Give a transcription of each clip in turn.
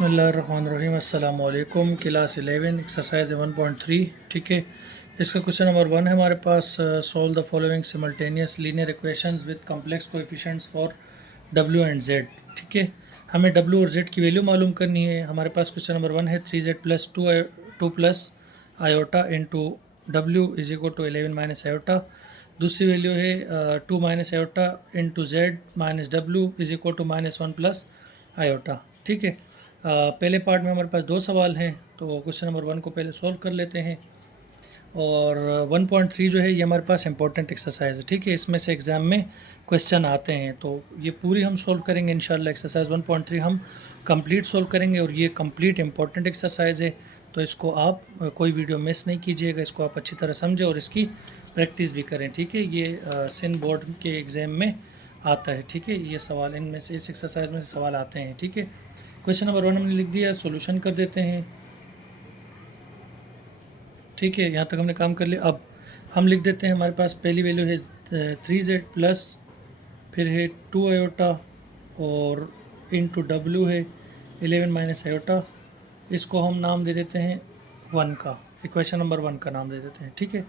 बिस्मिल्लाहिर्रहमानिर्रहीम अस्सलाम वालेकुम। Class 11 exercise 1.3। ठीक है, इसका क्वेश्चन नंबर 1 है हमारे पास। Solve the following simultaneous linear equations with complex coefficients for W and Z. ठीक है, हमें डब्ल्यू और जेड की वैल्यू मालूम करनी है। हमारे पास क्वेश्चन नंबर 1 है 3z plus two plus iota into W is equal to 11 minus iota. दूसरी वैल्यू है 2 minus iota into Z minus W is equal to -1 plus iota. ठीक है, पहले पार्ट में हमारे पास दो सवाल हैं, तो क्वेश्चन नंबर 1 को पहले सॉल्व कर लेते हैं। और 1.3 जो है ये हमारे पास इंपॉर्टेंट एक्सरसाइज है। ठीक है, इसमें से एग्ज़ाम में क्वेश्चन आते हैं, तो ये पूरी हम सॉल्व करेंगे इंशाल्लाह। एक्सरसाइज 1.3 हम कंप्लीट सॉल्व करेंगे और ये कंप्लीट इंपॉर्टेंट एक्सरसाइज है, तो इसको आप कोई वीडियो मिस नहीं कीजिएगा। इसको आप अच्छी तरह समझें और इसकी प्रैक्टिस भी करें। ठीक है, ये सिंध बोर्ड के एग्ज़ाम में आता है। ठीक है, ये सवाल इनमें से इस एक्सरसाइज में से सवाल आते हैं। ठीक है, क्वेश्चन नंबर 1 हमने लिख दिया, सॉल्यूशन कर देते हैं। ठीक है, यहाँ तक हमने काम कर लिया। अब हम लिख देते हैं, हमारे पास पहली वैल्यू है 3z प्लस, फिर है 2 आयोटा और इंटू डब्ल्यू है 11 माइनस आयोटा। इसको हम नाम दे देते हैं 1 का, इक्वेशन नंबर 1 का नाम दे देते हैं। ठीक है,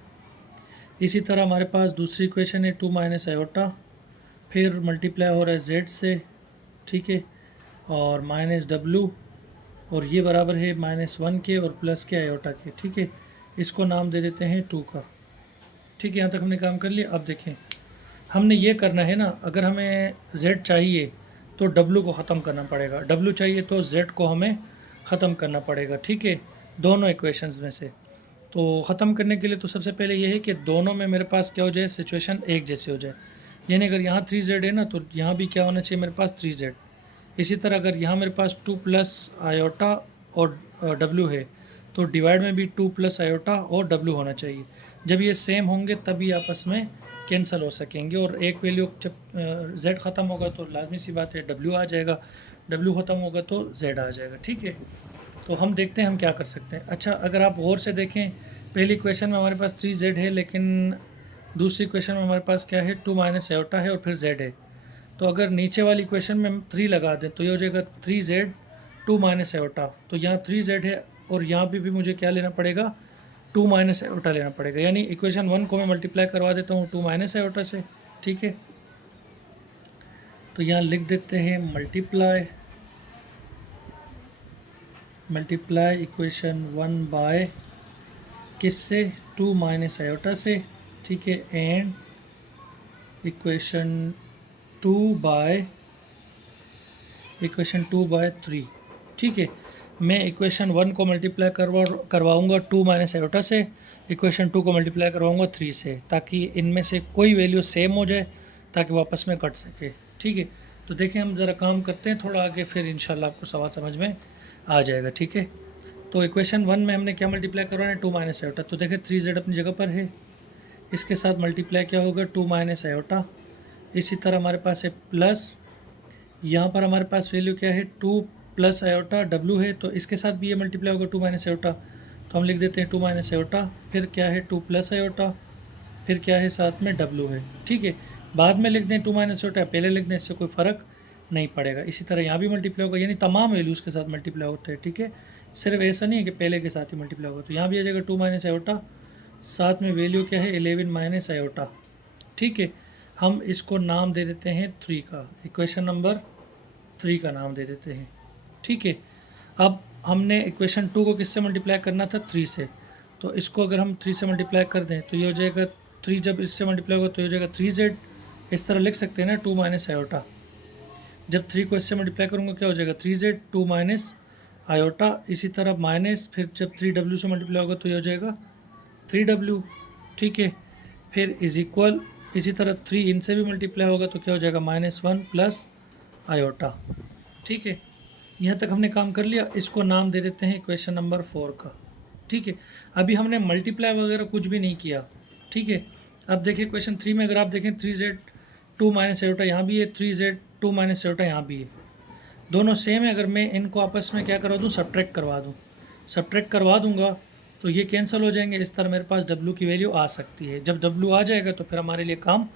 इसी तरह हमारे पास दूसरी इक्वेशन है 2 माइनस आयोटा, फिर मल्टीप्लाई हो रहा है z से। ठीक है, और माइनस डब्ल्यू, और ये बराबर है -1 के और प्लस के आयोटा के। ठीक है, इसको नाम दे देते हैं 2 का। ठीक है, यहाँ तक हमने काम कर लिया। अब देखें, हमने ये करना है ना, अगर हमें z चाहिए तो w को ख़त्म करना पड़ेगा, w चाहिए तो z को हमें ख़त्म करना पड़ेगा। ठीक है, दोनों इक्वेशंस में से। तो ख़त्म करने के लिए तो सबसे पहले ये है कि दोनों में मेरे पास क्या हो जाए, सिचुएशन एक जैसे हो जाए। यानी अगर यहाँ 3z है ना, तो यहाँ भी क्या होना चाहिए मेरे पास 3z। इसी तरह अगर यहाँ मेरे पास 2 प्लस आयोटा और डब्ल्यू है, तो डिवाइड में भी 2 प्लस आयोटा और डब्ल्यू होना चाहिए। जब ये सेम होंगे तभी आपस में कैंसिल हो सकेंगे, और एक वैल्यू जब z ख़त्म होगा तो लाजमी सी बात है w आ जाएगा, w ख़त्म होगा तो z आ जाएगा। ठीक है, तो हम देखते हैं हम क्या कर सकते हैं। अच्छा, अगर आप गौर से देखें, पहली इक्वेशन में हमारे पास 3z है, लेकिन दूसरी इक्वेशन में हमारे पास क्या है, 2 माइनस आयोटा है और फिर z है। तो अगर नीचे वाली इक्वेशन में हम 3 लगा दें तो ये हो जाएगा 3z 2 माइनस आयोटा। तो यहाँ 3z है और यहाँ भी मुझे क्या लेना पड़ेगा, 2 माइनस आयोटा लेना पड़ेगा। यानी इक्वेशन 1 को मैं मल्टीप्लाई करवा देता हूँ 2 माइनस आयोटा से। ठीक है, तो यहाँ लिख देते हैं मल्टीप्लाई इक्वेशन 1 बाय किससे, 2 माइनस आयोटा से। ठीक है, एंड इक्वेशन 2 बाय 3। ठीक है, मैं इक्वेशन 1 को मल्टीप्लाई करवाऊँगा 2 माइनस आयोटा से, इक्वेशन 2 को मल्टीप्लाई करवाऊँगा 3 से, ताकि इनमें से कोई वैल्यू सेम हो जाए, ताकि वापस में कट सके। ठीक है, तो देखें हम ज़रा काम करते हैं थोड़ा आगे, फिर इंशाल्लाह आपको सवाल समझ में आ जाएगा। ठीक है, तो इक्वेशन 1 में हमने क्या मल्टीप्लाई करवाना है, 2 माइनस आयोटा। तो देखें 3z अपनी जगह पर है, इसके साथ मल्टीप्लाई क्या होगा, 2 माइनस आयोटा। इसी तरह हमारे पास है प्लस, यहाँ पर हमारे पास वैल्यू क्या है, 2 प्लस आयोटा डब्ल्यू है, तो इसके साथ भी ये मल्टीप्लाई होगा 2 माइनस आयोटा। तो हम लिख देते हैं 2 माइनस आयोटा, फिर क्या है 2 प्लस आयोटा, फिर क्या है साथ में डब्ल्यू है। ठीक है, बाद में लिख दें 2 माइनस आयोटा, पहले लिख दें, इससे कोई फ़र्क नहीं पड़ेगा। इसी तरह यहाँ भी मल्टीप्लाई होगा, यानी तमाम वैल्यूज़ के साथ मल्टीप्लाई होते हैं। ठीक है, सिर्फ ऐसा नहीं है कि पहले के साथ ही मल्टीप्लाई होगा। तो यहाँ भी आ जाएगा 2 माइनस आयोटा, साथ में वैल्यू क्या है 11 माइनस आयोटा। ठीक है, हम इसको नाम दे देते हैं 3 का, इक्वेशन नंबर 3 का नाम दे देते हैं। ठीक है, अब हमने इक्वेशन 2 को किससे मल्टीप्लाई करना था, 3 से। तो इसको अगर हम 3 से मल्टीप्लाई कर दें तो ये हो जाएगा 3, जब इससे मल्टीप्लाई होगा तो ये हो जाएगा 3z। इस तरह लिख सकते हैं ना 2 माइनस आयोटा। जब 3 को इससे मल्टीप्लाई करूँगा क्या हो जाएगा 3z 2 माइनस आयोटा। इसी तरह माइनस, फिर जब 3w से मल्टीप्लाई होगा तो ये हो जाएगा 3w। ठीक है, फिर इज इक्वल, इसी तरह 3 इनसे भी मल्टीप्लाई होगा तो क्या हो जाएगा -1 प्लस आयोटा। ठीक है, यहाँ तक हमने काम कर लिया। इसको नाम दे देते हैं इक्वेशन नंबर 4 का। ठीक है, अभी हमने मल्टीप्लाई वगैरह कुछ भी नहीं किया। ठीक है, अब देखिए क्वेश्चन 3 में अगर आप देखें 3z 2 माइनस आयोटा यहाँ भी है, 3z 2 माइनस आयोटा यहाँ भी है, दोनों सेम है। अगर मैं इनको आपस में क्या करवा दूँ, सब्ट्रैक्ट करवा दूँगा तो ये कैंसिल हो जाएंगे। इस तरह मेरे पास w की वैल्यू आ सकती है। जब w आ जाएगा तो फिर हमारे लिए काम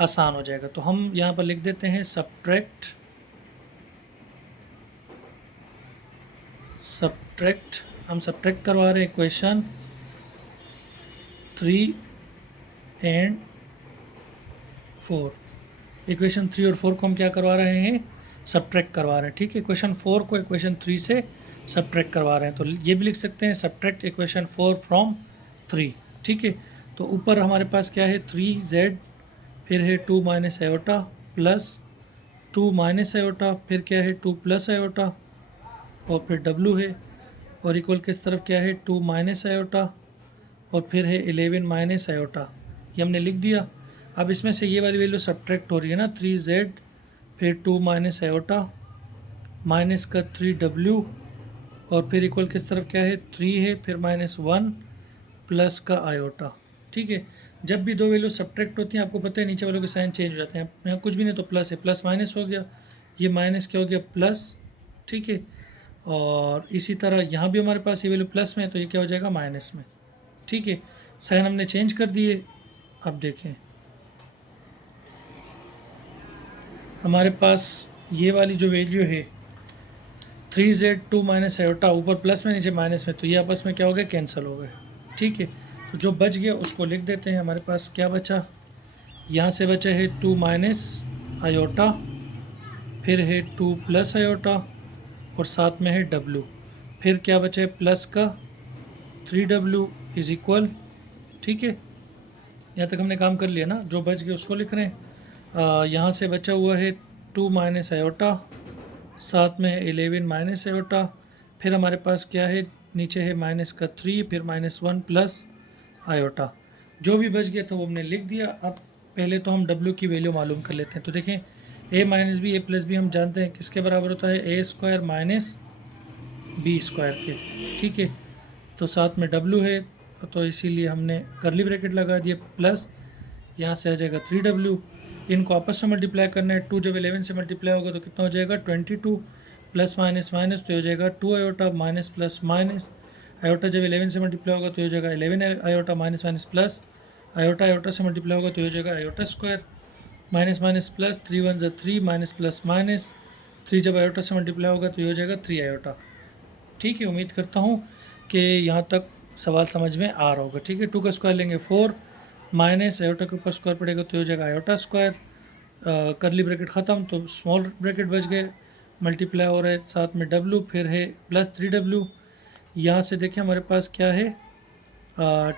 आसान हो जाएगा। तो हम यहाँ पर लिख देते हैं सब्ट्रैक्ट सब्ट्रैक्ट, हम सब्ट्रैक्ट करवा रहे हैं इक्वेशन 3 एंड 4। इक्वेशन 3 और 4 को हम क्या करवा रहे हैं, सब्ट्रैक्ट करवा रहे हैं। ठीक है, इक्वेशन 4 को इक्वेशन 3 से सब्ट्रैक्ट करवा रहे हैं, तो ये भी लिख सकते हैं सब्ट्रैक्ट इक्वेशन 4 फ्रॉम 3। ठीक है, तो ऊपर हमारे पास क्या है 3z, फिर है 2 minus iota plus 2 minus iota, फिर क्या है 2 प्लस आयोटा, और फिर w है, और इक्वल किस तरफ क्या है 2 माइनस आयोटा, और फिर है 11 माइनस आयोटा। ये हमने लिख दिया। अब इसमें से ये वाली वैल्यू सब्ट्रैक्ट हो रही है ना, 3z फिर 2 माइनस आयोटा माइनस का 3w, और फिर इक्वल किस तरफ क्या है 3 है, फिर -1 प्लस का आयोटा। ठीक है, जब भी दो वैल्यू सब्ट्रैक्ट होती हैं आपको पता है नीचे वालों के साइन चेंज हो जाते हैं। यहाँ कुछ भी नहीं तो प्लस है, प्लस माइनस हो गया, ये माइनस क्या हो गया प्लस। ठीक है, और इसी तरह यहाँ भी हमारे पास ये वैल्यू प्लस में है तो ये क्या हो जाएगा माइनस में। ठीक है, साइन हमने चेंज कर दिए। अब देखें हमारे पास ये वाली जो वैल्यू है 3z 2 माइनस आयोटा, ऊपर प्लस में नीचे माइनस में, तो ये आपस में क्या हो गया कैंसिल हो गए। ठीक है, तो जो बच गया उसको लिख देते हैं। हमारे पास क्या बचा, यहाँ से बचा है 2 माइनस आयोटा, फिर है 2 प्लस आयोटा, और साथ में है w, फिर क्या बचा है प्लस का 3w इज इक्वल। ठीक है, यहाँ तक हमने काम कर लिया ना, जो बच गया उसको लिख रहे हैं। यहाँ से बचा हुआ है 2 माइनस आयोटा, साथ में है 11 माइनस आयोटा, फिर हमारे पास क्या है नीचे है माइनस का 3, फिर -1 प्लस आयोटा। जो भी बच गया था वो हमने लिख दिया। अब पहले तो हम w की वैल्यू मालूम कर लेते हैं। तो देखें a minus B, a plus B हम जानते हैं किसके बराबर होता है, a square minus B square के। ठीक है, तो साथ में w है तो इसीलिए हमने करली ब्रैकेट लगा दिया, प्लस यहाँ से आ जाएगा 3w। इनको आपस में मल्टीप्लाई करना है, 2 जब 11 से मल्टीप्लाई होगा तो कितना हो जाएगा 22, प्लस माइनस माइनस तो हो जाएगा 2 iota, minus plus minus, iota जब 11 से मल्टीप्लाई होगा तो हो जाएगा 11 iota, minus minus plus, iota iota से मल्टीप्लाई होगा तो हो जाएगा iota square, minus minus plus, 3 1 ज़ा 3, माइनस प्लस माइनस, 3 जब आयोटा से मल्टीप्लाई होगा तो हो जाएगा 3 आयोटा। ठीक है, उम्मीद करता हूँ कि यहाँ तक सवाल समझ में आ रहा होगा। ठीक है, 2 का स्क्वायर लेंगे 4, माइनस आयोटा के ऊपर स्क्वायर पड़ेगा तो हो जाएगा आयोटा स्क्वायर, करली ब्रैकेट ख़त्म तो स्मॉल ब्रैकेट बच गए, मल्टीप्लाई हो रहा है साथ में w, फिर है प्लस 3w। यहाँ से देखें हमारे पास क्या है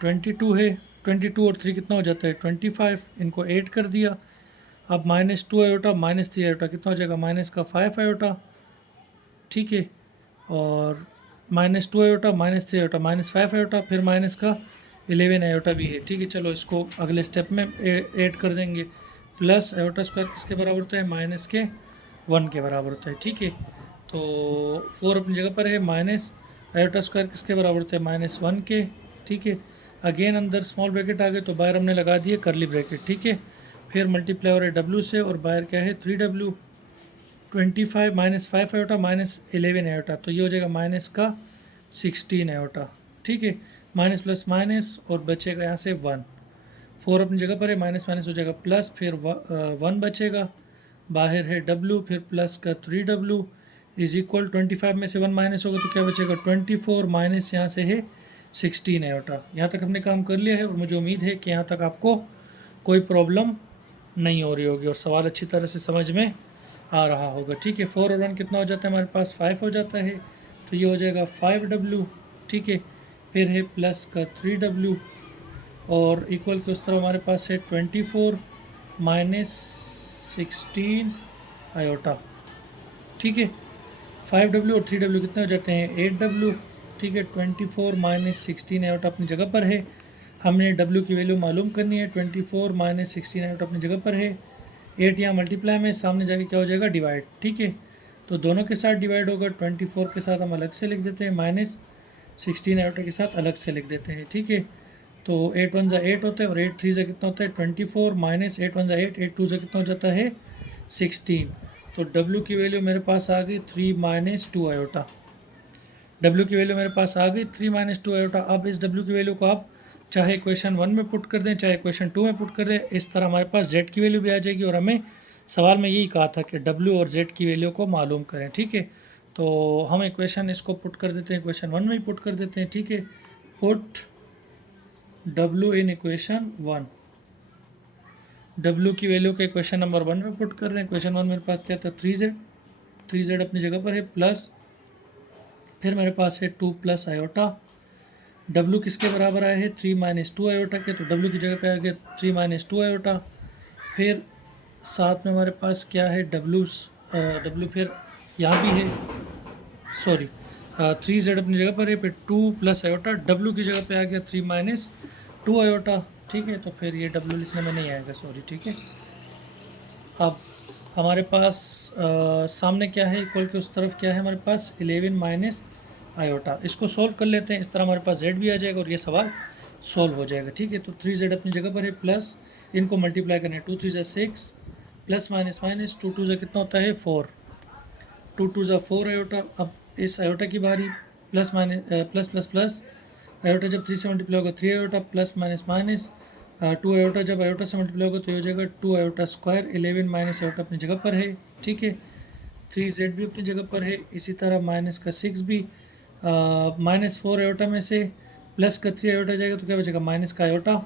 22 है, 22 और 3 कितना हो जाता है 25, इनको ऐड कर दिया। अब -2 आयोटा माइनस 3 आयोटा कितना हो जाएगा माइनस का 5 आयोटा। ठीक है, और -2 iota minus 3 iota minus 5 iota, फिर माइनस का 11 आयोटा भी है। ठीक है, चलो इसको अगले स्टेप में ऐड कर देंगे। प्लस आयोटा स्क्वायर किसके बराबर होता है, माइनस के 1 के बराबर होता है। ठीक है, तो 4 अपनी जगह पर है, माइनस आयोटा स्क्वायर किसके बराबर होता है, -1 के। ठीक है, अगेन अंदर स्मॉल ब्रैकेट आ गए तो बाहर हमने लगा दिए करली ब्रैकेट। ठीक है, फिर मल्टीप्लाई हो रहा है w से, और बाहर क्या है 3w, 25 minus 5 iota minus 11 iota, तो ये हो जाएगा माइनस का 16 आयोटा। ठीक है, माइनस प्लस माइनस, और बचेगा यहाँ से 1, 4 अपनी जगह पर है, माइनस माइनस हो जाएगा प्लस, फिर 1 बचेगा, बाहर है w, फिर प्लस का 3w इज इक्वल 25 में से 1 माइनस होगा तो क्या बचेगा 24, माइनस यहाँ से है 16 आयोटा। यहाँ तक हमने काम कर लिया है और मुझे उम्मीद है कि यहाँ तक आपको कोई प्रॉब्लम नहीं हो रही होगी और सवाल अच्छी तरह से समझ में आ रहा होगा। ठीक है, 4 और 1 कितना हो जाता है हमारे पास 5 हो जाता है, तो ये हो जाएगा 5w। ठीक है, फिर है प्लस का 3w, और इक्वल के उस तरह हमारे पास है 24 माइनस 16 आयोटा। ठीक है, 5w और 3w कितने हो जाते हैं 8w। ठीक है, 24 माइनस 16 आयोटा अपनी जगह पर है, हमने w की वैल्यू मालूम करनी है। 24 माइनस 16 आयोटा अपनी जगह पर है, 8 यहाँ मल्टीप्लाई में, सामने जाके क्या हो जाएगा डिवाइड। ठीक है, तो दोनों के साथ डिवाइड होगा, 24 के साथ हम अलग से लिख देते हैं, माइनस 16 आयोटा के साथ अलग से लिख देते हैं। ठीक है, तो 8 1 ज़ा 8 होता है, और 8 3 ज़ा कितना होता है 24, माइनस 8 1 ज़ा 8, 8 2 ज़ा कितना हो जाता है 16। तो w की वैल्यू मेरे पास आ गई 3 माइनस 2 आयोटा। w की वैल्यू मेरे पास आ गई 3 माइनस 2 आयोटा। अब इस w की वैल्यू को आप चाहे इक्वेशन 1 में पुट कर दें, चाहे इक्वेशन 2 में पुट कर दें, इस तरह हमारे पास z की वैल्यू भी आ जाएगी। और हमें सवाल में यही कहा था कि w और z की वैल्यू को मालूम करें। ठीक है, तो हम इक्वेशन इसको पुट कर देते हैं, इक्वेशन 1 में ही पुट कर देते हैं, ठीक है। Put W in equation 1, W की वैल्यू के इक्वेशन नंबर 1 में पुट कर रहे हैं। इक्वेशन 1 मेरे पास क्या था, 3z अपनी जगह पर है, प्लस फिर मेरे पास है 2 प्लस आयोटा। W किसके बराबर आया है, 3 माइनस 2 आयोटा के, तो W की जगह पे आ गया 3 माइनस 2 आयोटा। फिर साथ में हमारे पास क्या है, W फिर यहाँ भी है, सॉरी 3z अपनी जगह पर है, फिर 2 प्लस आयोटा, W की जगह पे आ गया 3 माइनस 2 आयोटा, ठीक है। तो फिर ये W लिखने में नहीं आएगा, सॉरी, ठीक है। अब हमारे पास सामने क्या है, इक्वल के उस तरफ क्या है हमारे पास, 11 माइनस आयोटा। इसको सॉल्व कर लेते हैं, इस तरह हमारे पास z भी आ जाएगा और ये सवाल सॉल्व हो जाएगा, ठीक है। तो 3z अपनी जगह पर है, प्लस इनको मल्टीप्लाई करना है, 2 3 6 प्लस माइनस माइनस 2 2 कितना होता है 4, 2 2 4 आयोटा। अब इस आयोटा की बारी, plus minus plus plus plus, iota जब 3 से मल्टीप्लाई होगा 3 iota, plus minus minus 2 iota, जब आयोटा से मल्टीप्लाई होगा तो ये हो जाएगा 2 आयोटा स्क्वायर। 11 माइनस आयोटा अपनी जगह पर है, ठीक है। 3z भी अपनी जगह पर है, इसी तरह माइनस का 6 भी, माइनस 4 आयोटा में से प्लस का 3 आयोटा जाएगा तो क्या बचेगा, माइनस का आयोटा,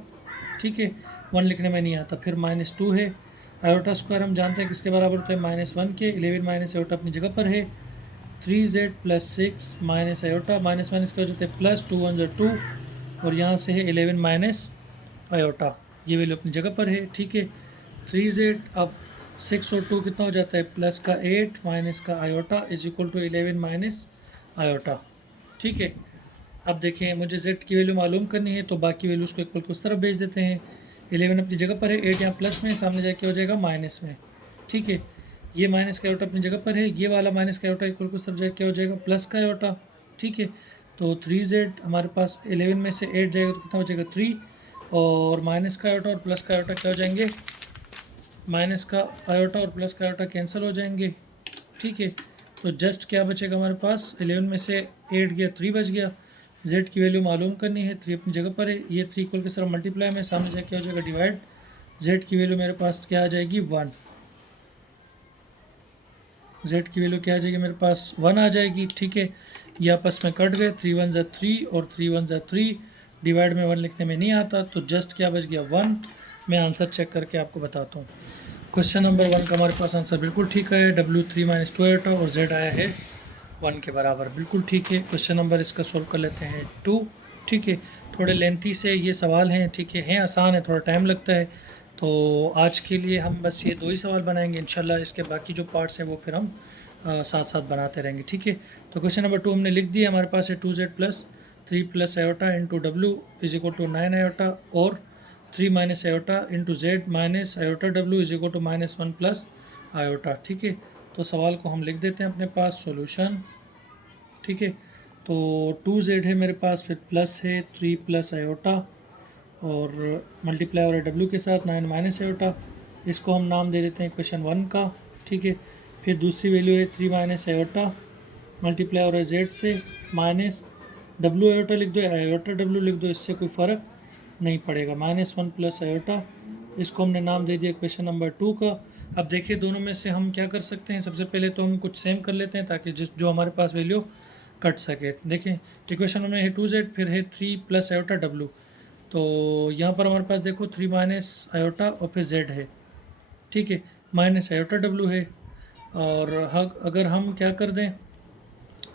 ठीक है। 1 लिखने में नहीं आता। फिर माइनस 2 है, आयोटा स्क्वायर हम जानते हैं किसके बराबर होता है, -1 के। 11 माइनस आयोटा अपनी जगह पर है, 3z plus 6 minus iota, minus minus का हो जाता है प्लस, 2 1 2, और यहाँ से है 11 माइनस आयोटा, ये वैल्यू अपनी जगह पर है, ठीक है। 3z, अब 6 और 2 कितना हो जाता है, प्लस का 8 माइनस का iota is equal to 11 minus iota, ठीक है। अब देखें, मुझे z की वैल्यू मालूम करनी है, तो बाकी वैल्यूज़ को इक्वल को उस तरफ भेज देते हैं। 11 अपनी जगह पर है, 8 यहाँ प्लस में, सामने जाके हो जाएगा माइनस में, ठीक है। ये माइनस का आयोटा अपनी जगह पर है, ये वाला माइनस का आयोटा इक्वल को उस तरफ जाके क्या हो जाएगा, प्लस का आयोटा, ठीक है। तो 3z हमारे पास 11 में से 8 जाएगा तो कितना हो जाएगा 3, और माइनस का आयोटा और प्लस का आयोटा क्या हो जाएंगे, माइनस का आयोटा और प्लस का आयोटा कैंसिल हो जाएंगे, ठीक है। तो जस्ट क्या बचेगा हमारे पास, 11 में से 8 गया 3 बच गया। z की वैल्यू मालूम करनी है, 3 अपनी जगह पर है, ये 3 इक्वल के साथ मल्टीप्लाई में, सामने जाके क्या हो जाएगा डिवाइड, z की वैल्यू मेरे पास क्या आ जाएगी 1, z की वैल्यू क्या आ जाएगी मेरे पास 1 आ जाएगी, ठीक है। ये आपस में कट गए, 3 1 ज़ा 3 और 3 1 ज़ा 3, डिवाइड में 1 लिखने में नहीं आता, तो जस्ट क्या बच गया 1। मैं आंसर चेक करके आपको बताता हूँ। क्वेश्चन नंबर 1 का हमारे पास आंसर बिल्कुल ठीक है, W 3 माइनस 2 आयोटा और z आया है 1 के बराबर, बिल्कुल ठीक है। क्वेश्चन नंबर इसका सोल्व कर लेते हैं 2, ठीक है। थोड़े लेंथी से ये सवाल हैं, ठीक है, आसान है, थोड़ा टाइम लगता है। तो आज के लिए हम बस ये 2 ही सवाल बनाएंगे, इंशाल्लाह इसके बाकी जो पार्ट्स हैं वो फिर हम साथ साथ बनाते रहेंगे, ठीक है। तो क्वेश्चन नंबर 2 हमने लिख दिया, हमारे पास है 2z plus 3 plus iota into W is equal to 9 iota, और 3 minus iota into z minus iota W is equal to -1 plus iota, ठीक है। तो सवाल को हम लिख देते हैं अपने पास सॉल्यूशन, ठीक है। तो 2z है मेरे पास, फिर प्लस है 3 प्लस आयोटा और मल्टीप्लाई हो रहा है W के साथ 9 माइनस आयोटा, इसको हम नाम दे देते हैं क्वेश्चन 1 का, ठीक है। फिर दूसरी वैल्यू है 3 माइनस आयोटा, मल्टीप्लाई हो रहा है z से, माइनस W आयोटा लिख दो, आयोटा W लिख दो, इससे कोई फ़र्क नहीं पड़ेगा, -1 प्लस आयोटा, इसको हमने नाम दे दिया क्वेश्चन नंबर 2 का। अब देखिए दोनों में से हम क्या कर सकते हैं, सबसे पहले तो हम कुछ सेम कर लेते हैं ताकि जो हमारे पास वैल्यू कट सके। देखें इक्वेशन में है 2z, फिर है 3 प्लस आयोटा W, तो यहाँ पर हमारे पास देखो 3 माइनस आयोटा और फिर z है, ठीक है, माइनस आयोटा W है। और अगर हम क्या कर दें,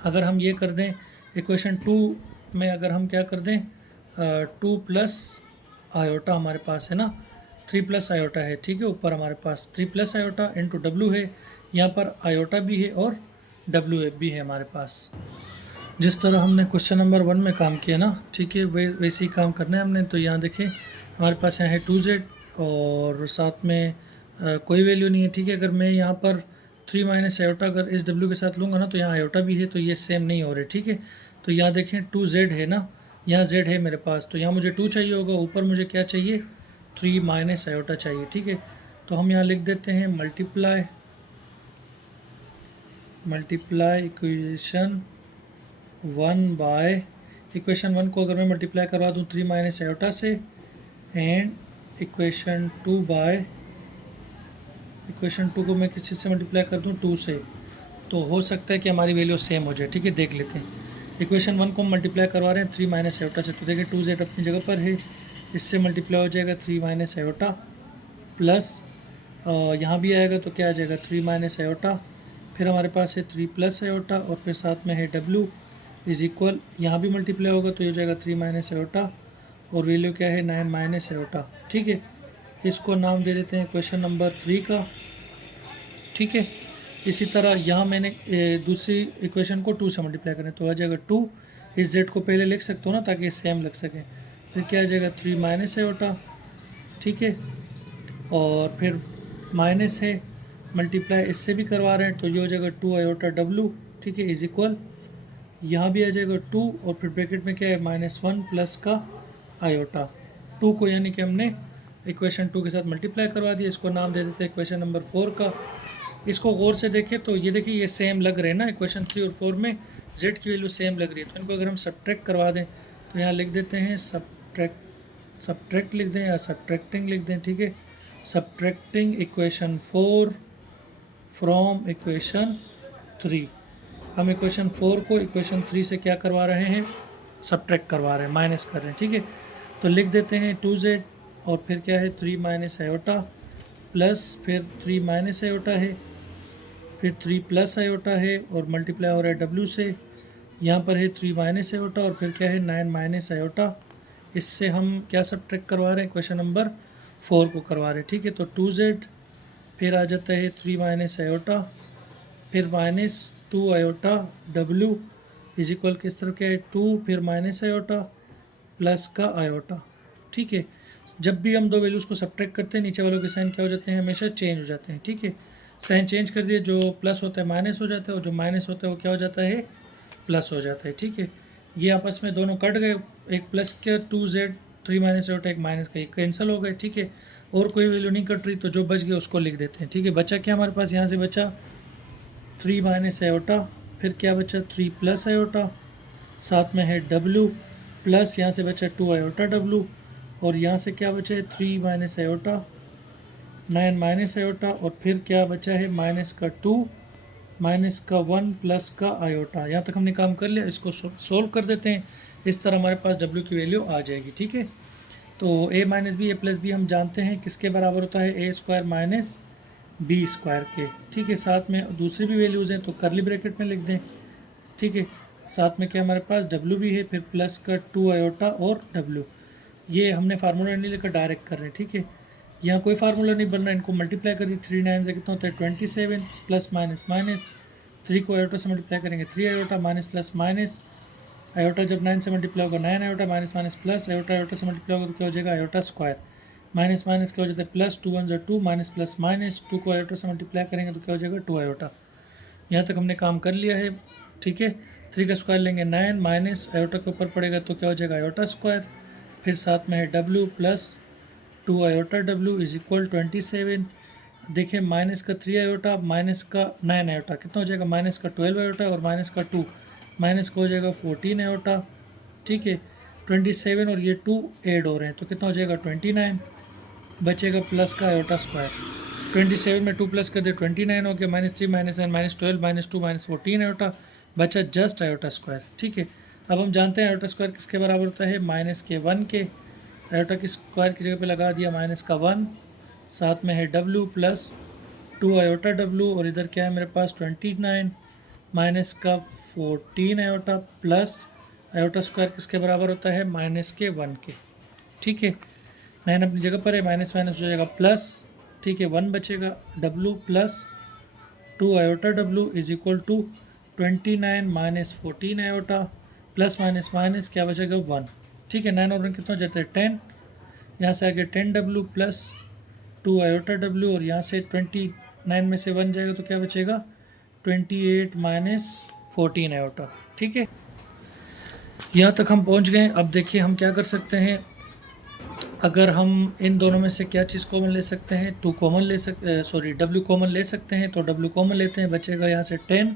अगर हम ये कर दें इक्वेशन 2 में, अगर हम क्या कर दें 2 प्लस आयोटा हमारे पास है ना, 3 प्लस आयोटा है, ठीक है, ऊपर हमारे पास 3 प्लस आयोटा इंटू W है, यहाँ पर आयोटा भी है और W भी है हमारे पास। जिस तरह हमने क्वेश्चन नंबर 1 में काम किया ना, ठीक है, वैसे ही काम करना है हमने। तो यहाँ देखें हमारे पास यहाँ है 2z और साथ में कोई वैल्यू नहीं है, ठीक है। अगर मैं यहाँ पर 3 माइनस आयोटा अगर इस W के साथ लूँगा ना, तो यहाँ आयोटा भी है, तो ये सेम नहीं हो रहे, ठीक है। तो यहाँ देखें 2z है ना, यहाँ z है मेरे पास, तो यहाँ मुझे 2 चाहिए होगा, ऊपर मुझे क्या चाहिए 3 माइनस आयोटा चाहिए, ठीक है। तो हम यहाँ लिख देते हैं मल्टीप्लाई इक्वेशन 1 बाय इक्वेशन 1 को अगर मैं मल्टीप्लाई करवा दूँ 3 माइनस आयोटा से, एंड इक्वेशन 2 बाय इक्वेशन 2 को मैं किस चीज़ से मल्टीप्लाई कर दूँ 2 से, तो हो सकता है कि हमारी वैल्यू सेम हो जाए। ठीक है, देख लेते हैं। इक्वेशन 1 को मल्टीप्लाई करवा रहे हैं 3 माइनस आयोटा से, तो देखिए 2z अपनी जगह पर है, इससे मल्टीप्लाई हो जाएगा 3 माइनस आयोटा प्लस यहाँ भी आएगा तो क्या आ जाएगा 3 माइनस आयोटा, फिर हमारे पास है 3 प्लस आयोटा और फिर साथ में है w इज इक्वल, यहाँ भी मल्टीप्लाई होगा तो ये हो जाएगा 3 माइनस आयोटा और वैल्यू क्या है 9 माइनस आयोटा। ठीक है, इसको नाम दे देते हैं क्वेश्चन नंबर 3 का। ठीक है, इसी तरह यहाँ मैंने दूसरी इक्वेशन को 2 से मल्टीप्लाई करें तो आ जाएगा 2, इस z को पहले लिख सकते हो ना ताकि सेम लग सके, फिर क्या आ जाएगा 3 माइनस आयोटा। ठीक है, और फिर माइनस है, मल्टीप्लाई इससे भी करवा रहे हैं तो ये हो जाएगा 2 आयोटा w। ठीक है, इज इक्वल, यहाँ भी आ जाएगा 2 और फिर ब्रैकेट में क्या है -1 प्लस का आयोटा। 2 को यानी कि हमने इक्वेशन 2 के साथ मल्टीप्लाई करवा दिया, इसको नाम दे देते हैं इक्वेशन नंबर 4 का। इसको गौर से देखें तो ये देखिए ये सेम लग रहे हैं ना, इक्वेशन 3 और 4 में z की वैल्यू सेम लग रही है, तो इनको अगर हम सब्ट्रैक्ट करवा दें तो यहाँ लिख देते हैं सब्ट्रैक्ट लिख दें या सब्ट्रैक्टिंग लिख दें। ठीक है, सब्ट्रैक्टिंग इक्वेशन 4 फ्रॉम इक्वेशन 3। हम इक्वेशन 4 को इक्वेशन 3 से क्या करवा रहे हैं, सब्ट्रैक्ट करवा रहे हैं, माइनस कर रहे हैं। ठीक है, तो लिख देते हैं 2z और फिर क्या है 3 माइनस आयोटा प्लस फिर 3 माइनस आयोटा है, फिर 3 प्लस आयोटा है और मल्टीप्लाई हो रहा है w से, यहाँ पर है 3 माइनस आयोटा और फिर क्या है 9 माइनस आयोटा। इससे हम क्या सब्ट्रैक्ट करवा रहे हैं, क्वेश्चन नंबर 4 को करवा रहे हैं। ठीक है, तो 2z फिर आ जाता है 3 माइनस आयोटा फिर -2 आयोटा w इज इक्वल किस तरह क्या है 2 फिर माइनस आयोटा प्लस का आयोटा। ठीक है, जब भी हम दो वैल्यूज़ को सब्ट्रैक्ट करते हैं नीचे वालों के साइन क्या हो जाते हैं, हमेशा चेंज हो जाते हैं। ठीक है, साइन चेंज कर दिए, जो प्लस होता है माइनस हो जाता है और जो माइनस होता है वो क्या हो जाता है, प्लस हो जाता है। ठीक है, ये आपस में दोनों कट गए, एक प्लस का 2z 3 माइनस आयोटा, एक माइनस का, एक कैंसिल हो गए। ठीक है, और कोई वैल्यू नहीं कट रही तो जो बच गया उसको लिख देते हैं। ठीक है, बचा क्या हमारे पास, यहाँ से बचा 3 माइनस आयोटा, फिर क्या बचा 3 प्लस आयोटा, साथ में है w प्लस यहाँ से बचा 2 आयोटा w और यहाँ से क्या बचा है 3 माइनस आयोटा 9 माइनस आयोटा और फिर क्या बचा है माइनस का 2 माइनस का 1 प्लस का आयोटा। यहाँ तक हमने काम कर लिया, इसको सोल्व कर देते हैं, इस तरह हमारे पास w की वैल्यू आ जाएगी। ठीक है, तो a minus B a plus B हम जानते हैं किसके बराबर होता है, a square minus B square के। ठीक है, साथ में दूसरी भी वैल्यूज़ हैं तो करली ब्रैकेट में लिख दें। ठीक है, साथ में क्या हमारे पास w भी है, फिर प्लस का 2 आयोटा और w, ये हमने फार्मूला नहीं लेकर डायरेक्ट कर रहे हैं। ठीक है, यहाँ कोई फार्मूला नहीं बन रहा है, इनको मल्टीप्लाई कर दी 3 9 से कितना होता है 27 प्लस माइनस माइनस 3 को आयोटा से मल्टीप्लाई करेंगे 3 iota minus plus minus iota, जब 9 से मल्टीप्लाई होगा 9 iota minus minus plus iota, iota से मल्टीप्लाई होगा तो क्या हो जाएगा आयोटा स्क्वायर, माइनस माइनस क्या हो जाता है प्लस, 2 1 2 माइनस प्लस माइनस 2 को आयोटा से मल्टीप्लाई करेंगे तो क्या हो जाएगा 2 आयोटा। यहाँ तक हमने काम कर लिया है। ठीक है, 3 का स्क्वायर लेंगे 9 माइनस आयोटा के ऊपर पड़ेगा तो क्या हो जाएगा आयोटा स्क्वायर, फिर साथ में है w plus 2 iota w is equal 27। देखिए माइनस का 3 आयोटा माइनस का 9 आयोटा कितना हो जाएगा, माइनस का 12 आयोटा और माइनस का 2 माइनस का हो जाएगा 14 आयोटा। ठीक है, 27 और ये 2 ऐड हो रहे हैं तो कितना हो जाएगा 29, बचेगा प्लस का आयोटा स्क्वायर। 27 में 2 प्लस कर दे 29 हो गया, -3 -9 -12 -2 -14 आयोटा, बचा जस्ट आयोटा स्क्वायर। ठीक है, अब हम जानते हैं आयोटा स्क्वायर किसके बराबर होता है, -1 के। आयोटा की स्क्वायर की जगह पे लगा दिया -1, साथ में है w प्लस 2 आयोटा w और इधर क्या है मेरे पास 29 माइनस का 14 आयोटा प्लस आयोटा स्क्वायर किसके बराबर होता है, -1 के। ठीक है, 9 अपनी जगह पर है, माइनस माइनस हो जाएगा प्लस। ठीक है, 1 बचेगा w plus 2 iota w is equal to 29 minus 14 iota plus minus minus क्या बचेगा 1। ठीक है, 9 और 1 कितना हो जाता है 10, यहाँ से आगे 10w प्लस 2 आयोटा w और यहाँ से 29 में से 1 जाएगा तो क्या बचेगा 28 माइनस 14 आयोटा। ठीक है, यहाँ तक हम पहुँच गए। अब देखिए हम क्या कर सकते हैं, अगर हम इन दोनों में से क्या चीज़ कॉमन ले सकते हैं, 2 कॉमन ले सकते, सॉरी w कॉमन ले सकते हैं, तो w कॉमन लेते हैं, बचेगा यहाँ से 10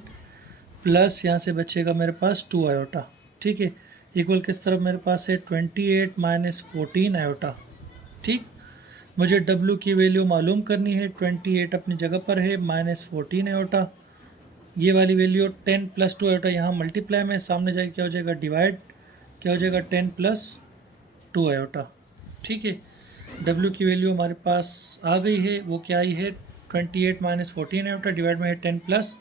प्लस यहाँ से बचेगा मेरे पास 2 आयोटा। ठीक है, इक्वल किस तरफ मेरे पास है 28 माइनस 14 आयोटा। ठीक, मुझे w की वैल्यू मालूम करनी है, 28 अपनी जगह पर है, -14 आयोटा ये वाली वैल्यू 10 + 2 आयोटा यहाँ मल्टीप्लाई में सामने जाके क्या हो जाएगा डिवाइड, क्या हो जाएगा 10 + 2 आयोटा। ठीक है, W की वैल्यू हमारे पास आ गई है, वो क्या आई है 28 - 14 आयोटा डिवाइड में है 10 +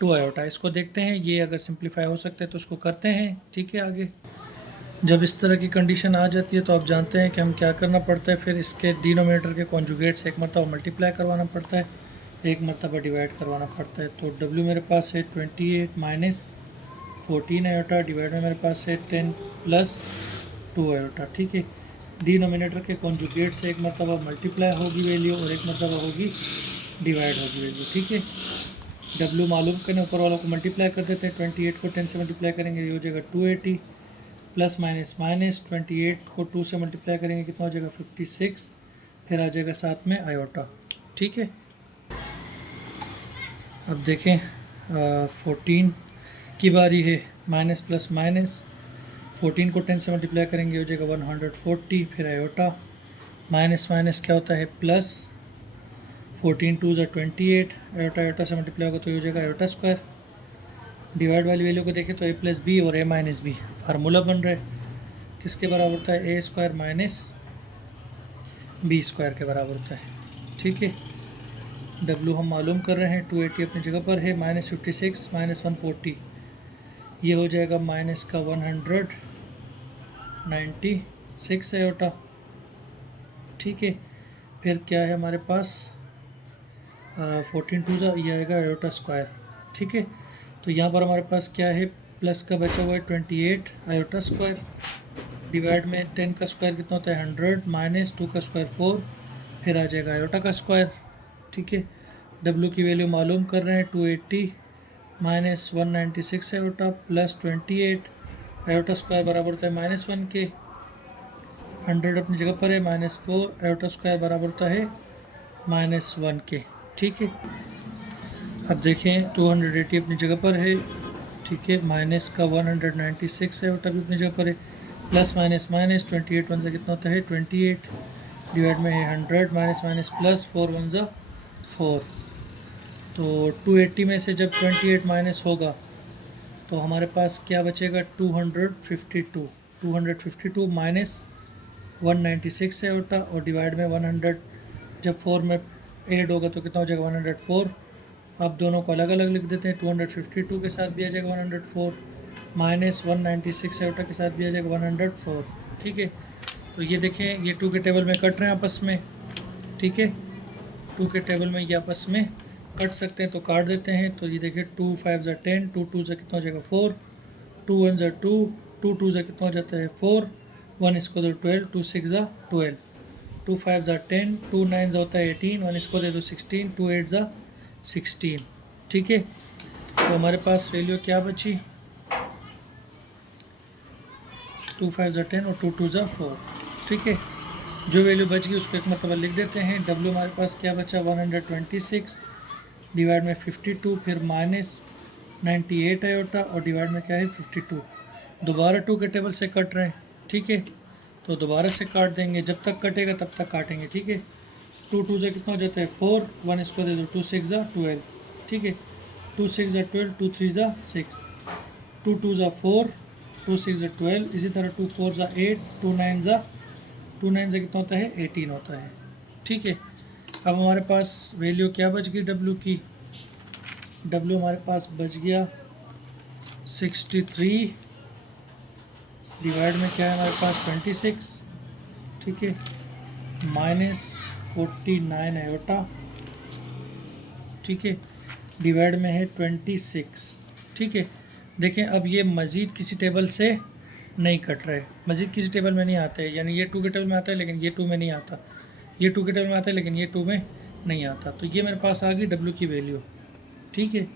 2 आयोटा। इसको देखते हैं, ये अगर सिंप्लीफाई हो सकता है तो उसको करते हैं। ठीक है, आगे जब इस तरह की कंडीशन आ जाती है तो आप जानते हैं कि हम क्या करना पड़ता है, फिर इसके डिनोमिनेटर के कॉन्जुगेट से एक मरतबा मल्टीप्लाई करवाना पड़ता है, एक मरतबा डिवाइड करवाना पड़ता है। तो W मेरे पास है 28 - 14 आयोटा डिवाइड में मेरे पास है 10 + 2 आयोटा। ठीक है, डिनोमिनेटर के कॉन्जुगेट से एक मरतबा मल्टीप्लाई होगी वैल्यू और एक मरतबा होगी डिवाइड होगी वैल्यू। ठीक है, W मालूम करने ऊपर वालों को मल्टीप्लाई कर देते हैं, 28 को 10 से मल्टीप्लाई करेंगे ये हो जाएगा 280, प्लस माइनस माइनस 28 को 2 से मल्टीप्लाई करेंगे कितना हो जाएगा 56, फिर आ जाएगा साथ में आयोटा। ठीक है, अब देखें 14 की बारी है, माइनस प्लस माइनस 14 को 10 से मल्टीप्लाई करेंगे हो जाएगा 140, फिर आयोटा, माइनस माइनस क्या होता है प्लस, 14 2 ज़ा 28, आयोटा आयोटा से मल्टीप्लाई होगा तो ये हो जाएगा आयोटा स्क्वायर। डिवाइड वाली वैल्यू को देखें तो a + b और a - b फार्मूला बन रहा है, किसके बराबर होता है a² - b² के बराबर होता है। ठीक है, W हम मालूम कर रहे हैं 280 अपनी जगह पर है, -56 - 140 ये हो जाएगा माइनस का 196 आयोटा। ठीक है, फिर क्या है हमारे पास 14 2 ज़ा ये आएगा आयोटा स्क्वायर। ठीक है, तो यहाँ पर हमारे पास क्या है प्लस का बचा हुआ है 28 आयोटा स्क्वायर डिवाइड में 10 का स्क्वायर कितना होता है 100 माइनस 2 का स्क्वायर 4, फिर आ जाएगा आयोटा का स्क्वायर। ठीक है, W की वैल्यू मालूम कर रहे हैं 280 - 196 आयोटा प्लस 28 आयोटा स्क्वायर बराबर होता है -1 के, 100 अपनी जगह पर है -4 आयोटा स्क्वायर बराबर होता है -1 के। ठीक है, अब देखें 280 अपनी जगह पर है। ठीक है, माइनस का 196 आयोटा भी अपनी जगह पर है, प्लस माइनस माइनस 28 1 से कितना होता है 28 डिवाइड में है 100 माइनस माइनस प्लस 4 1 ज़ा 4। तो 280 में से जब 28 माइनस होगा तो हमारे पास क्या बचेगा 252 माइनस 196 आयोटा और डिवाइड में 100 जब 4 में ऐड होगा तो कितना हो जाएगा 104। अब दोनों को अलग अलग लिख देते हैं, 252 के साथ भी आ जाएगा 104 माइनस 196 आयोटा के साथ भी आ जाएगा 104। ठीक है, तो ये देखें ये 2 के टेबल में कट रहे हैं आपस में। ठीक है, 2 के टेबल में ये आपस में कट सकते हैं तो काट देते हैं। तो ये देखें 2 5 ज़ा 10, 2 2 ज़ा कितना हो जाएगा 4, 2 1 ज़ा 2, 2 2 ज़ा कितना हो जाता है 4, 1 इसको दो 12, 2 6 ज़ा 12, 2 5 ज़ा 10, 2 9 ज़ा होता है 18, 1 इसको दे दो 16, 2 8 ज़ा 16। ठीक है, तो हमारे पास वैल्यू क्या बची 2 5 ज़ा 10 और 2 2 ज़ा 4। ठीक है, जो वैल्यू बच गई उसको एक मरतबा लिख देते हैं। W हमारे पास क्या बचा 126 डिवाइड में 52, फिर माइनस 98 आयोटा और डिवाइड में क्या है 52। दोबारा 2 के टेबल से कट रहे हैं। ठीक है, तो दोबारा से काट देंगे, जब तक कटेगा तब तक काटेंगे। ठीक है, 2 2 से कितना हो जाता है 4, 1 इसको दे दो 2 6 ज़ा 12। ठीक है, 2 6 ज़ा 12, 2 3 ज़ा 6, 2 2 ज़ा 4, 2 6 ज़ा 12, इसी तरह 2 4 ज़ा 8, 2 9 से कितना होता है 18 होता है। ठीक है, अब हमारे पास वैल्यू क्या बच गई W की, W हमारे पास बच गया 63 डिवाइड में क्या है हमारे पास 26। ठीक है, माइनस 49 आयोटा। ठीक है, डिवाइड में है 26। ठीक है, देखें अब ये मज़ीद किसी टेबल से नहीं कट रहे, मज़ीद किसी टेबल में नहीं आते, यानी ये 2 के टेबल में आता है लेकिन ये 2 में नहीं आता, ये 2 के टेबल में आता है लेकिन ये 2 में नहीं आता। तो ये मेरे पास आ गई W की वैल्यू। ठीक है,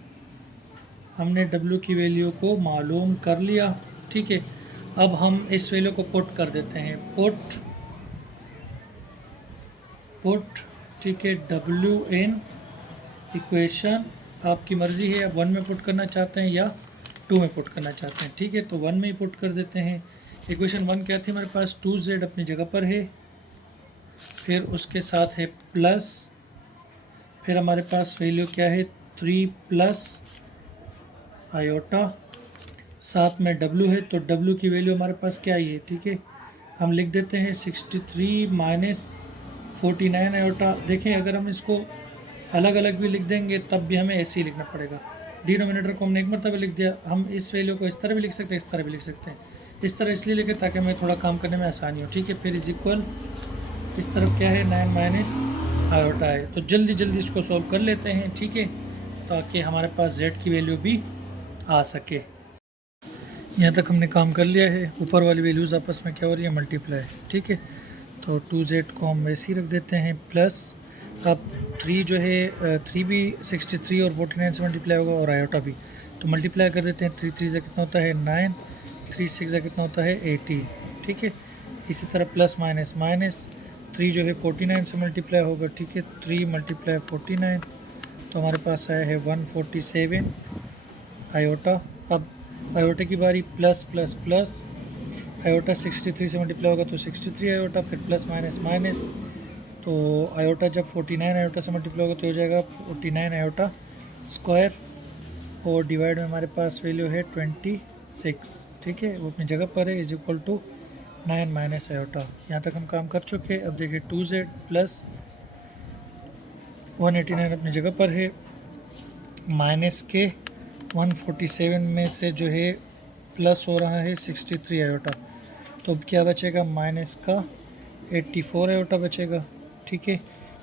हमने W की वैल्यू को मालूम कर लिया। ठीक है, अब हम इस वैल्यू को पुट कर देते हैं, पुट। ठीक है, W इन इक्वेशन, आपकी मर्ज़ी है, आप 1 में पुट करना चाहते हैं या 2 में पुट करना चाहते हैं। ठीक है, तो 1 में ही पुट कर देते हैं। इक्वेशन 1 क्या थी हमारे पास 2z अपनी जगह पर है, फिर उसके साथ है प्लस, फिर हमारे पास वैल्यू क्या है 3 + आयोटा, साथ में डब्ल्यू है, तो डब्ल्यू की वैल्यू हमारे पास क्या आई है, ठीक है, हम लिख देते हैं 63 माइनस 49 आयोटा। देखें अगर हम इसको अलग अलग भी लिख देंगे तब भी हमें ऐसे ही लिखना पड़ेगा। डिनोमिनेटर को हमने एक मरतबा लिख दिया, हम इस वैल्यू को इस तरह भी लिख सकते हैं, इस तरह भी लिख सकते हैं। इस तरह इसलिए लिखे ताकि हमें थोड़ा काम करने में आसानी हो, ठीक है। फिर इज इक्वल, इस तरफ क्या है 9 माइनस आयोटा है। तो जल्दी जल्दी इसको सॉल्व कर लेते हैं, ठीक है, ताकि हमारे पास z की वैल्यू भी आ सके। यहाँ तक हमने काम कर लिया है। ऊपर वाली वैल्यूज़ आपस में क्या हो रही है, मल्टीप्लाई, ठीक है। तो 2z को हम वैसे ही रख देते हैं, प्लस अब 3 जो है 3 भी 63 और 49 से मल्टीप्लाई होगा और आयोटा भी, तो मल्टीप्लाई कर देते हैं। 3 3 से कितना होता है 9, 3 6 से कितना होता है 18, ठीक है। इसी तरह प्लस माइनस माइनस 3 जो है 49 से मल्टीप्लाई होगा, ठीक है। 3 मल्टीप्लाई 49, तो हमारे पास आया है 147 आयोटा। अब आयोटा की बारी, प्लस प्लस प्लस, आयोटा 63 से मल्टीप्लाई होगा तो 63 आयोटा, फिर प्लस माइनस माइनस, तो आयोटा जब 49 आयोटा से मल्टीप्लाई होगा तो हो जाएगा 49 आयोटा स्क्वायर, और डिवाइड में हमारे पास वैल्यू है 26, ठीक है, वो अपनी जगह पर है, is equal to 9 minus iota. यहाँ तक हम काम कर चुके हैं। अब देखिए 2z प्लस 189 अपनी जगह पर है, माइनस के 147 में से जो है प्लस हो रहा है 63 आयोटा, तो अब क्या बचेगा, माइनस का 84 आयोटा बचेगा, ठीक है।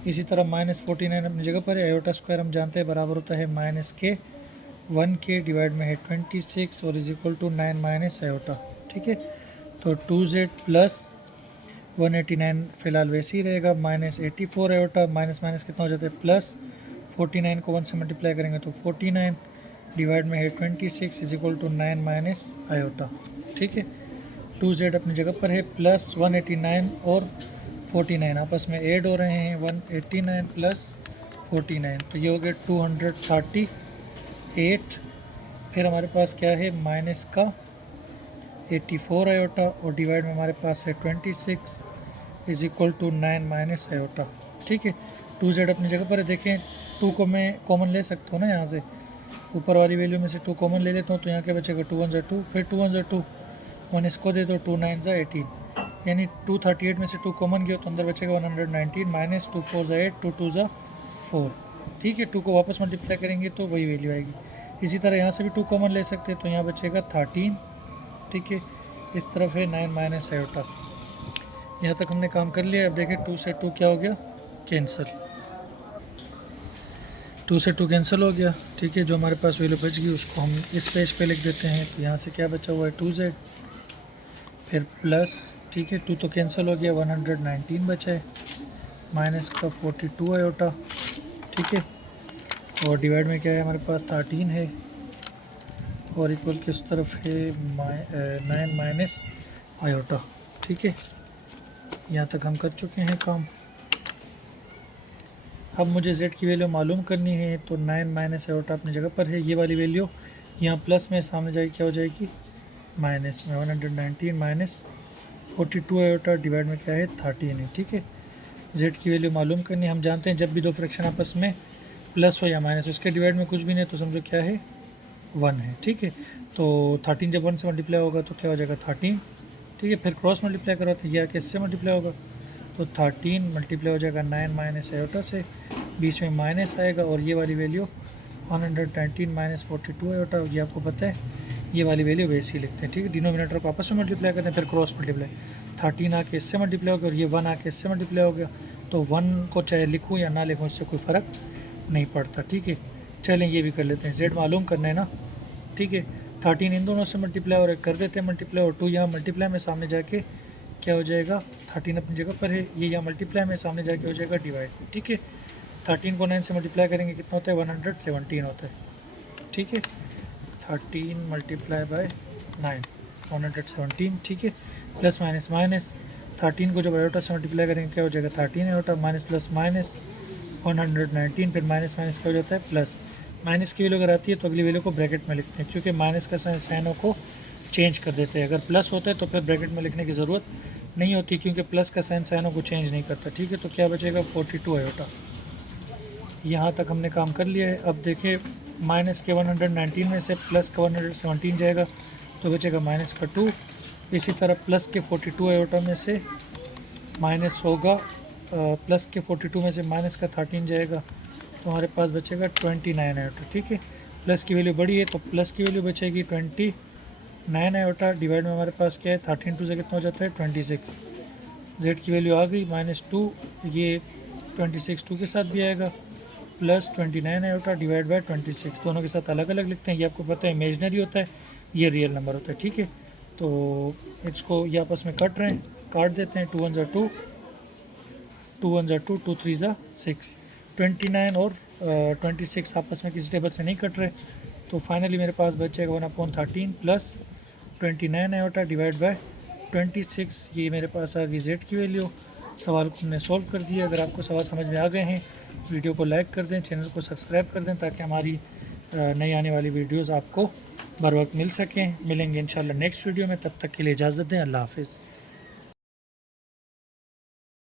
इसी तरह माइनस 49 अपनी जगह पर है, आयोटा स्क्वायर हम जानते हैं बराबर होता है माइनस के 1 के, डिवाइड में है 26 और is equal to 9 minus iota, ठीक है। तो 2z प्लस 189 फिलहाल वैसे ही रहेगा, माइनस 84 आयोटा, माइनस माइनस कितना हो जाता है प्लस, 49 को 1 से मल्टीप्लाई करेंगे तो 49, डिवाइड में है 26 is equal to 9 minus iota, ठीक है। 2z अपनी जगह पर है, प्लस 189 और 49 आपस में ऐड हो रहे हैं, 189 प्लस 49, तो ये हो गया 238। फिर हमारे पास क्या है, माइनस का 84 आयोटा, और डिवाइड में हमारे पास है 26 is equal to 9 minus iota, ठीक है। 2z अपनी जगह पर है। देखें 2 को मैं कॉमन ले सकता हूँ ना, यहाँ से ऊपर वाली वैल्यू में से 2 कॉमन ले लेता हूँ, तो यहाँ क्या बचेगा 2 1 ज़ा 2, फिर 2 1 ज़ा 2, 1 इसको दे दो, 2 9 ज़ा 18, यानी 238 में से 2 कॉमन गया तो अंदर बचेगा 119 माइनस 2 4 ज़ा 8, 2 2 ज़ा 4, ठीक है। 2 को वापस मल्टीप्लाई करेंगे तो वही वैल्यू आएगी। इसी तरह यहाँ से भी 2 कॉमन ले सकते हैं, तो यहाँ बचेगा 13, ठीक है। इस तरफ है 9 माइनस आयोटा। यहाँ तक हमने काम कर लिया। अब देखें 2 से 2 क्या हो गया, कैंसिल, 2 से 2 कैंसिल हो गया, ठीक है। जो हमारे पास वैल्यू बच गई उसको हम इस पेज पे लिख देते हैं। तो यहाँ से क्या बचा हुआ है 2z, फिर प्लस, ठीक है, 2 तो कैंसिल हो गया, 119 बचा है, माइनस का 42 आयोटा, ठीक है, और डिवाइड में क्या है हमारे पास 13 है, और इक्वल किस तरफ है 9 माइनस आयोटा, ठीक है। यहाँ तक हम कर चुके हैं काम। अब मुझे z की वैल्यू मालूम करनी है, तो 9 माइनस आयोटा अपनी जगह पर है, ये वाली वैल्यू यहाँ प्लस में सामने जाएगी, क्या हो जाएगी माइनस में, 119 माइनस 42 आयोटा, डिवाइड में क्या है 13 है, ठीक है। z की वैल्यू मालूम करनी, हम जानते हैं जब भी दो फ्रैक्शन आपस में प्लस हो या माइनस, उसके डिवाइड में कुछ भी नहीं तो समझो क्या है 1 है, ठीक है। तो 13 जब 1 से मल्टीप्लाई होगा तो क्या हो जाएगा 13, ठीक है। फिर क्रॉस मल्टीप्लाई करो तो यह किससे मल्टीप्लाई होगा, तो 13 मल्टीप्लाई हो जाएगा 9 माइनस आयोटा से, बीच में माइनस आएगा, और ये वाली वैल्यू 119 माइनस 42 आयोटा, ये आपको पता है ये वाली वैल्यू वैसे ही लिखते हैं, ठीक है। डिनोमिनेटर को आपस में मल्टीप्लाई करते हैं, फिर क्रॉस मल्टीप्लाई, 13 आके इससे मल्टीप्लाई हो गया और ये 1 आके इससे मल्टीप्लाई हो गया, तो 1 को चाहे लिखूँ या ना लिखूँ इससे कोई फ़र्क नहीं पड़ता, ठीक है। चलें ये भी कर लेते हैं, z मालूम करना है ना, ठीक है। 13 इन दोनों से मल्टीप्लाई और कर देते हैं मल्टीप्लाई, और 2 यहाँ मल्टीप्लाई में सामने जाके क्या हो जाएगा, 13 अपनी जगह पर है, ये यहाँ मल्टीप्लाई में सामने जाके हो जाएगा डिवाइड, ठीक है। 13 को 9 से मल्टीप्लाई करेंगे कितना होता है 117 होता है, ठीक है। 13 मल्टीप्लाई बाय 9 117, ठीक है। प्लस माइनस माइनस 13 को जब आयोटा से मल्टीप्लाई करेंगे क्या हो जाएगा 13 आयोटा, माइनस प्लस माइनस 119, फिर माइनस माइनस क्या हो जाता है प्लस, माइनस की वैल्यू अगर आती है तो अगली वैल्यू को ब्रैकेट में लिखते हैं, क्योंकि माइनस का साइनों को चेंज कर देते हैं। अगर प्लस होता है तो फिर ब्रैकेट में लिखने की ज़रूरत नहीं होती, क्योंकि प्लस का साइनों को चेंज नहीं करता, ठीक है। तो क्या बचेगा 42 आयोटा। यहाँ तक हमने काम कर लिया है। अब देखिए माइनस के 119 में से प्लस का 117 जाएगा तो बचेगा माइनस का 2। इसी तरह प्लस के 42 आयोटा में से माइनस होगा प्लस के 42 में से माइनस का 13 जाएगा तो हमारे पास बचेगा 29 आयोटा। ठीक है, प्लस की वैल्यू बड़ी है तो प्लस की वैल्यू बचेगी 29 आयोटा, डिवाइड में हमारे पास क्या है 13 2 से कितना हो जाता है 26। जेड की वैल्यू आ गई -2, ये 26 2 के साथ भी आएगा, प्लस 29 आयोटा डिवाइड बाय 26। दोनों के साथ अलग अलग लिखते हैं, ये आपको पता है इमेजनरी होता है, ये रियल नंबर होता है। ठीक है, तो इसको ये आपस में कट रहे हैं, काट देते हैं। 2 1 ज़ा 2, 2 1 ज़ा 2, 2 3 ज़ा 6। 29 और 26 आपस में किसी टेबल से नहीं कट रहे, तो फाइनली मेरे पास बचेगा 1/13 प्लस 29 आयोटा डिवाइड बाय 26। ये मेरे पास आ गई जेड की वैल्यू। सवाल को हमने सॉल्व कर दिया। अगर आपको सवाल समझ में आ गए हैं, वीडियो को लाइक कर दें, चैनल को सब्सक्राइब कर दें ताकि हमारी नई आने वाली वीडियोस आपको बर वक्त मिल सकें। मिलेंगे इंशाल्लाह नेक्स्ट वीडियो में, तब तक के लिए इजाज़त दें। अल्लाह हाफ़िज़।